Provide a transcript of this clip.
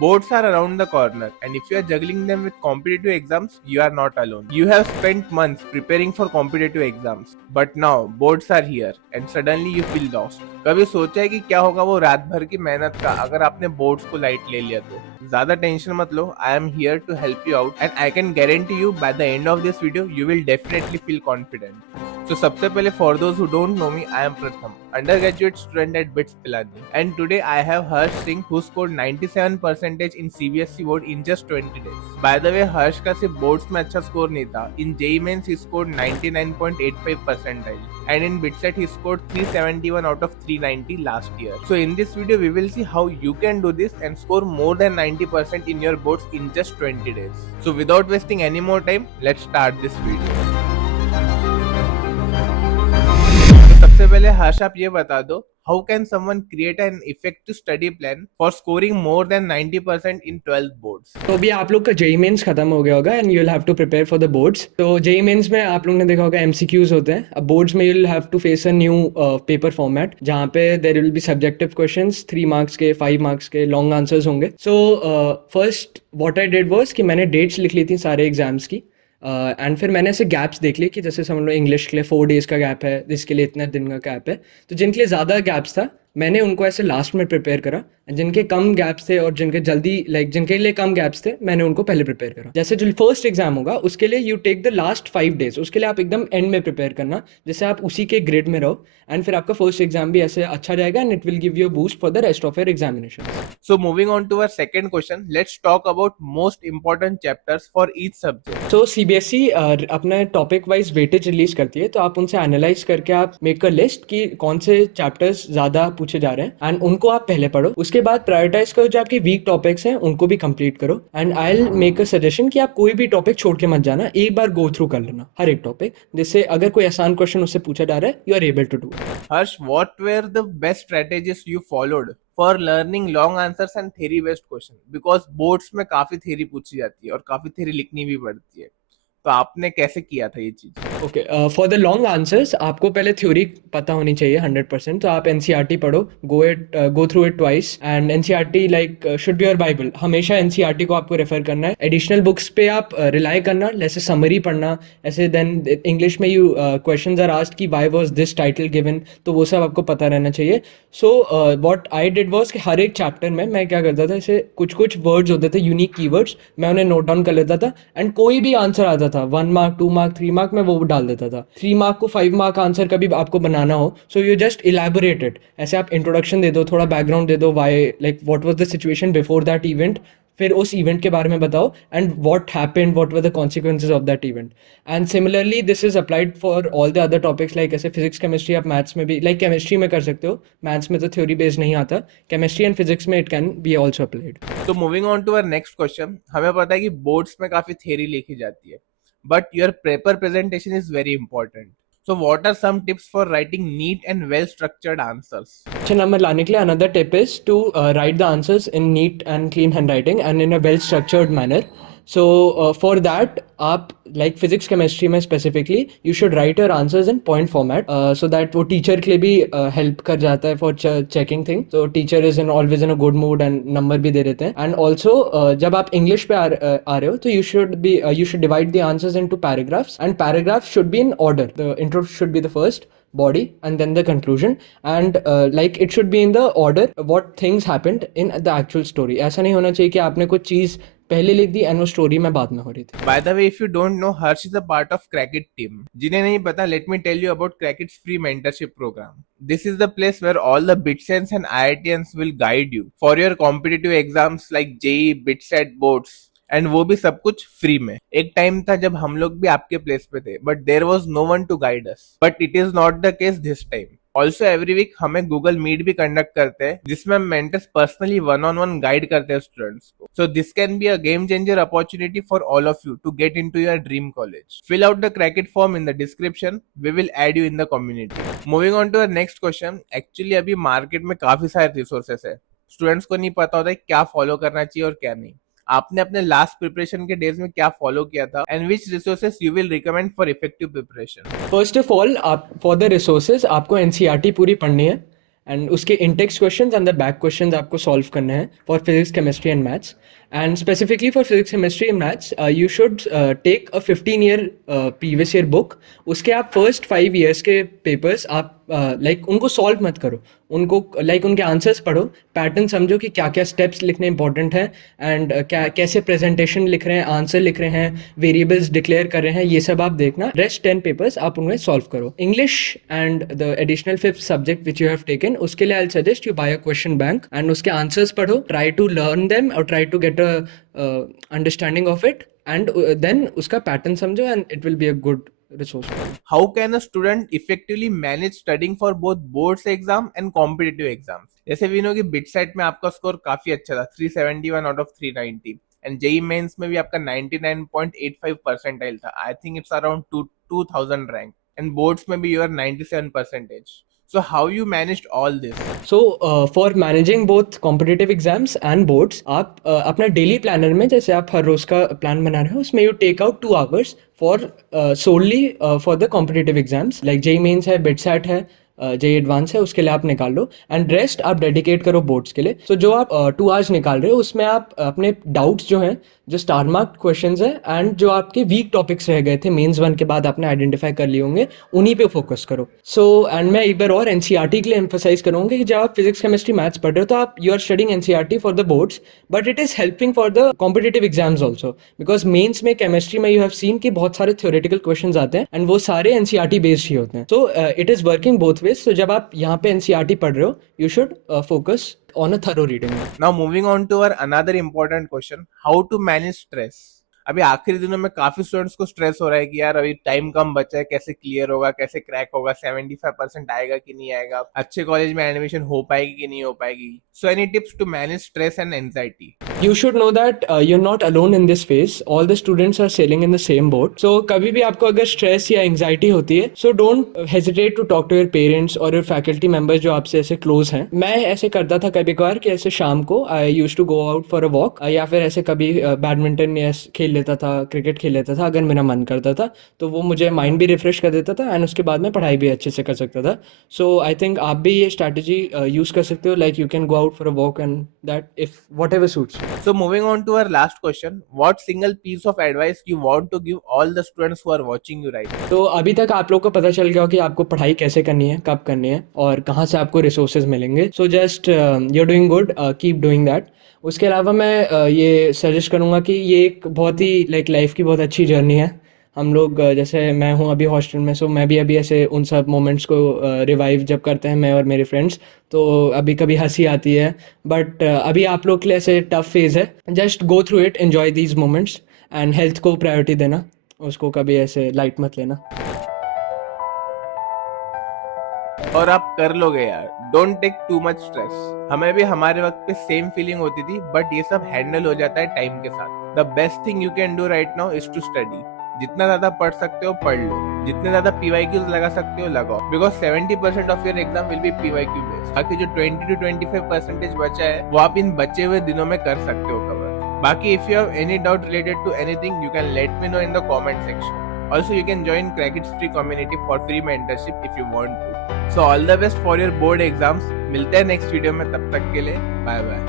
Boards are around the corner, and if you are juggling them with competitive exams, you are not alone. You have spent months preparing for competitive exams, but now boards are here, and suddenly you feel lost. कभी सोचा है कि क्या होगा वो रात भर की मेहनत का अगर आपने बोर्ड्स को लाइट ले लिया तो? ज्यादा टेंशन मत लो, I am here to help you out and I can guarantee you by the end of this video you will definitely feel confident. So सबसे पहले for those who don't know me, I am Pratham, undergraduate student at BITS Pilani, and today I have Harsh Singh who scored 97% in CBSE board in just 20 days. By the way, Harsh का सिर्फ boards में अच्छा score नहीं था. In JEE Mains he scored 99.85 percentile, and in BITSET he scored 371 out of 390 last year. So in this video we will see how you can do this and score more than 90% in your boards in just 20 days. So without wasting any more time, let's start this video. सबसे पहले हर्ष आप ये बता दो, how can someone create an effective study plan for scoring more than 90% in 12th boards? तो अभी आप लोग का जेई मेंस खत्म हो गया होगा and you will have to prepare for the boards. तो जेई मेंस में आप लोगों ने देखा होगा एमसीक्यूज होते हैं. अब बोर्ड्स में you will have to face a new paper format जहाँ पे there will be subjective questions 3 marks के, 5 मार्क्स के लॉन्ग आंसर्स होंगे. So first what I did was कि मैंने डेट्स लिख ली थी सारे एग्जाम्स की. एंड फिर मैंने ऐसे गैप्स देख लिए कि जैसे समझ लो इंग्लिश के लिए 4 डेज़ का गैप है, इसके लिए इतना दिन का गैप है. तो जिनके लिए ज़्यादा गैप्स था मैंने उनको ऐसे लास्ट में प्रिपेयर करा, जिनके कम गैप्स थे और जिनके जल्दी जिनके लिए कम गैप्स थे मैंने उनको पहले प्रिपेयर करा. जैसे जो फर्स्ट एग्जाम होगा उसके लिए you take the last 5 days, उसके लिए आप एकदम एंड में प्रिपेयर करना जिससे आप उसी के ग्रिड में रहो एंड फिर आपका फर्स्ट एग्जाम भी ऐसे अच्छा जाएगा and it will give you a boost for the rest of your examination. So moving on to our second question, let's talk about most important chapters for each subject. तो CBSE अपने topic wise weightage release करती है, तो आप उनसे analyse करके आप make a list कि कौन से चैप्टर्स ज्यादा पूछे जा रहे हैं एंड उनको आप पहले पढ़ो. उसके बाद प्रायोरिटाइज करो जो आपके वीक टॉपिक्स हैं उनको भी कंप्लीट करो. And I will make a suggestion कि आप कोई भी टॉपिक छोड़ के मत जाना, एक बार गो थ्रू कर लेना हर एक टॉपिक, जिससे अगर कोई आसान क्वेश्चन उससे पूछा जा रहा है you are able to do. Harsh, what were the best strategies you followed for learning long answers and theory based question? Because boards में काफी theory पूछी जाती है और काफी theory लिखनी भी पड़ती है, तो आपने कैसे किया था ये चीज? Okay, for the long answers आपको पहले थ्योरी पता होनी चाहिए 100%. तो आप एनसीईआरटी पढ़ो, go through it twice. And NCERT like should be your Bible. हमेशा एनसीईआरटी को आपको रेफर करना है. एडिशनल बुक्स पे आप रिलाई करना, जैसे समरी पढ़ना ऐसे. देन इंग्लिश में यू क्वेश्चंस आर आस्क्ड कि why was this title given, तो वो सब आपको पता रहना चाहिए. So what I did was कि हर एक चैप्टर में मैं क्या करता था, ऐसे कुछ कुछ वर्ड्स होते थे यूनिक कीवर्ड्स, मैं उन्हें नोट डाउन कर लेता था एंड कोई भी आंसर आता था 1 मार्क, 2 मार्क, 3 मार्क, मैं वो डाल देता था. 3 मार्क को 5 मार्क आंसर कभी आपको बनाना हो, so you just elaborate it. ऐसे आप इंट्रोडक्शन दे दो, थोड़ा बैकग्राउंड दे दो, why like what was the situation before that event, फिर उस इवेंट के बारे में बताओ and what happened, what were the consequences of that event. And similarly this is applied for all the other topics like ऐसे physics, chemistry. आप maths में भी लाइक केमिस्ट्री में कर सकते हो, मैथ्स में तो थ्योरी बेस्ड नहीं आता. केमिस्ट्री एंड फिजिक्स में it can be also applied. तो moving on to our next question, हमें पता है कि बोर्ड्स में काफी थ्योरी लिखी जाती है, but your paper presentation is very important. So what are some tips for writing neat and well structured answers? अच्छे नंबर लाने के लिए another tip is to write the answers in neat and clean handwriting and in a well structured manner. So for that आप like physics chemistry में specifically you should write your answers in point format so that वो teacher के लिए भी help कर जाता है for checking things. So teacher is always in a good mood and number भी दे देते हैं. And also जब आप English पे आ रहे हो तो you should divide the answers into paragraphs and paragraphs should be in order. The intro should be the first, body, and then the conclusion, and like it should be in the order what things happened in the actual story. ऐसा नहीं होना चाहिए कि आपने कुछ चीज पहले लिख दी एंड वो स्टोरी में बाद में हो रही थी. By the way, if you don't know, Harsh is a part of Crackit team. जिन्हें नहीं पता, let me tell you about Crackit's free mentorship program. This is the place where all the BITSENS and IITians will guide you for your competitive exams like JEE, BITSET, boards. And वो भी सब कुछ free में. एक time था जब हम लोग भी आपके प्लेस पे थे, but there was no one to guide us, but it is not the case this time. Also every week हमें गूगल मीट भी कंडक्ट करते हैं जिसमें हम मेंटर्स पर्सनली 1-on-1 गाइड करते हैं स्टूडेंट्स को. So this can be a game changer opportunity for all of you to get into your dream college. Fill out the Crackit form in the description, we will add you in the community. Moving on to our next question, actually अभी market में काफी सारे resources है, students को नहीं पता होता है क्या फॉलो करना चाहिए और क्या नहीं. आपने अपने लास्ट प्रिपरेशन के डेज में क्या फॉलो किया था and which resources you will recommend for effective preparation? First of all आप फॉर द रिसोर्सेज आपको एनसीईआरटी पूरी पढ़नी है एंड उसके in text questions and the back questions आपको सॉल्व करने हैं for physics chemistry and maths. And specifically for physics chemistry and maths you should take a 15-year previous year book. उसके आप फर्स्ट 5 years के पेपर्स आप like उनको solve मत करो, उनको लाइक उनके आंसर्स पढ़ो, पैटर्न समझो कि क्या क्या स्टेप्स लिखने इंपॉर्टेंट हैं एंड क्या कैसे प्रेजेंटेशन लिख रहे हैं, आंसर लिख रहे हैं, वेरिएबल्स डिक्लेयर कर रहे हैं, ये सब आप देखना. रेस्ट 10 पेपर्स आप उनमें सॉल्व करो. English and the additional 5th subject which you have taken, उसके लिए I suggest you buy a question bank and उसके आंसर्स पढ़ो, ट्राई टू लर्न देम और try to get a understanding of it and then उसका pattern समझो and it will be a good resource. How can a student effectively manage studying for both boards exam and competitive exams? जैसे भी no कि BITSAT में आपका score काफी अच्छा था, 371 out of 390, and JEE mains में भी आपका 99.85 परसेंटाइल था. I think it's around 2000 rank, and boards में भी you are 97 percentage. So how you managed all this? So for managing both competitive exams and boards, आप अपना डेली प्लानर में जैसे आप हर रोज का प्लान बना रहे हो उसमें you take out 2 hours for solely for the competitive exams. Like JEE Mains है, बिटसैट है, जेई एडवांस है, उसके लिए आप निकाल लो एंड रेस्ट आप डेडिकेट करो बोर्ड्स के लिए. सो जो आप 2 hours निकाल रहे हो उसमें आप अपने डाउट्स जो हैं, जो स्टार मार्क क्वेश्चंस हैं एंड जो आपके वीक टॉपिक्स रह गए थे मेंस 1 के बाद आपने आइडेंटिफाई कर लिए होंगे, उन्हीं पे फोकस करो. सो एंड मैं एक बार और एनसीईआरटी के लिए एम्फोसाइज करूँगा कि जब आप फिजिक्स केमिस्ट्री मैथ्स पढ़ रहे हो तो आप you are studying NCERT for the boards but it is helping for the competitive exams also, because mains में केमिस्ट्री में यू हैव सीन कि बहुत सारे थ्योरेटिकल क्वेश्चन आते हैं एंड वो सारे एनसीईआरटी बेस्ड ही होते हैं. So it is working both ways. So जब आप यहाँ पे एनसीईआरटी पढ़ रहे हो you should focus on a thorough reading. Now moving on to our another important question, how to manage stress. अभी आखिरी दिनों में काफी स्टूडेंट्स को स्ट्रेस हो रहा है कि यार अभी टाइम कम बचा है, कैसे क्लियर होगा, कैसे क्रैक होगा, 75% आएगा कि नहीं आएगा, अच्छे कॉलेज में एडमिशन हो पाएगी कि नहीं हो पाएगी. So any tips to manage stress and anxiety? You should know that you're not alone in this phase. All the students are sailing in the same boat. So कभी भी आपको अगर stress या anxiety होती है, so don't hesitate to talk to your parents or your faculty members जो आपसे ऐसे close हैं. मैं ऐसे करता था कभी कभार कि ऐसे शाम को I used to go out for a walk या फिर ऐसे कभी बैडमिंटन या खेल लेता था, क्रिकेट खेल लेता था अगर मेरा मन करता था, तो वो मुझे माइंड भी रिफ्रेश कर देता था एंड उसके बाद मैं पढ़ाई भी अच्छे से कर सकता था. सो आई थिंक आप भी ये स्ट्रैटेजी यूज कर सकते हो. Like you can go out for a walk and that if whatever suits. So moving on to our last question, what single piece of advice you want to give all the students who are watching you right now? तो अभी तक आप लोग को पता चल गया हो कि आपको पढ़ाई कैसे करनी है, कब करनी है और कहाँ से आपको रिसोर्सेज मिलेंगे. So just you are doing good, keep doing that. उसके अलावा मैं ये सजेस्ट करूँगा कि ये एक बहुत ही लाइक लाइफ की बहुत अच्छी जर्नी है. हम लोग जैसे मैं हूँ अभी हॉस्टल में, सो मैं भी अभी ऐसे उन सब मोमेंट्स को रिवाइव जब करते हैं मैं और मेरे फ्रेंड्स, तो अभी कभी हंसी आती है. बट अभी आप लोग के लिए ऐसे टफ फेज़ है. Just go through it, enjoy these moments and health को प्रायोरिटी देना, उसको कभी ऐसे लाइट मत लेना. और आप कर लोगे यार. Don't take too much stress. हमें भी हमारे वक्त पे सेम फीलिंग होती थी, बट ये सब हैंडल हो जाता है टाइम के साथ. The best thing you can do right now is to study. जितना ज्यादा पढ़ सकते हो पढ़ लो, जितने ज्यादा PYQs लगा सकते हो लगाओ, because 70% of your exam will be PYQ based. बाकी जो 20 to 25% बचा है वो आप इन बचे हुए दिनों में कर सकते हो कवर. बाकी if you have any doubt related to anything you can let me know in the comment section. Also, you can join Crackit's free community for free mentorship if you want to. So all the best for your board exams. मिलते हैं next video में, तब तक के लिए bye bye.